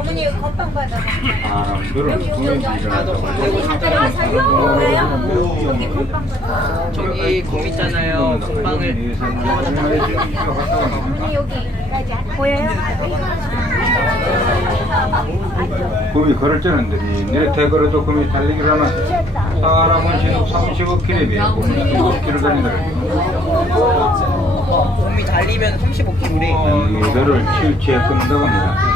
어머니 건빵 받아. 아, 잠깐 와서요. 왜요? 여기 건빵 받아. 저기 곰 있잖아요. 곰빵을 어머니 여기 보여요? 금이 걸을 때는 내태 걸어도 금이 달리기를 하면 사람은 신속 35km에 비해 금이 15km 달리더라고요. 곰이 달리면 35kg래. 어, 이거를 치우치에 끊는다고 합니다.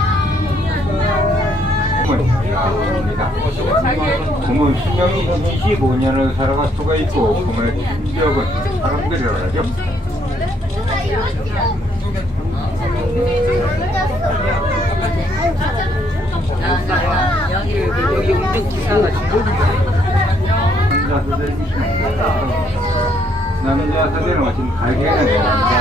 금은 수명이 25년을 살아갈 수가 있고 금의 충격은 사람들이라고 하죠. 아, 여기 운전 기사가 남자 가게는 남자 세대는 나이가 못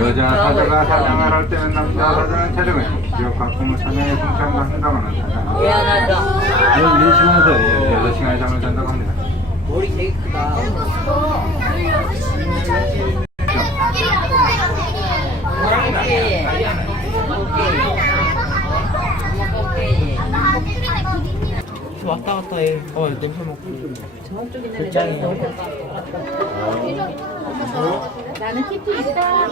여자 사자가 사냥을 할 때는 남자 사자는 촬영을 기억 갖고 사냥에 동참한다고는 사자. 미안하다. 이 시간에서 여섯 시간에 잠을 잔다고 합니다. 머리 되게 크다. 오케이. 오케이. 왔다 갔다 해. 어 냄새 맡고. 극장이에요. 나는 키티 있다.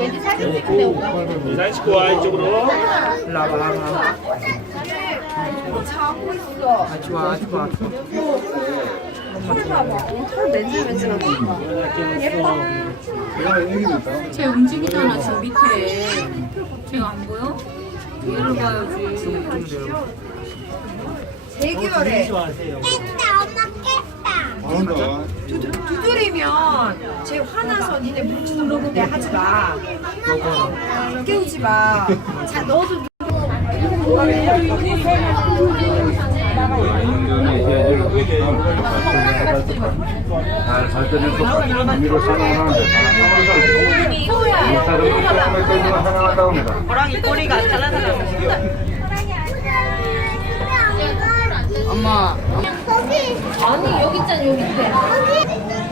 얘들 사진 찍는데 오빠. 사진 찍고 와 이쪽으로 일로 와봐, 와봐. 자고 있어. 아 좋아, 좋아, 좋아. 쟤 움직이잖아 지금 밑에 쟤가 안 보여? 얘를 봐야지 대결해. 두드리면 쟤 화나서 니네 뭉치도 모르는데 하지 마. 깨우지 마. 자, 너도 엄마. 아니 여기 있잖아 여기 밑에.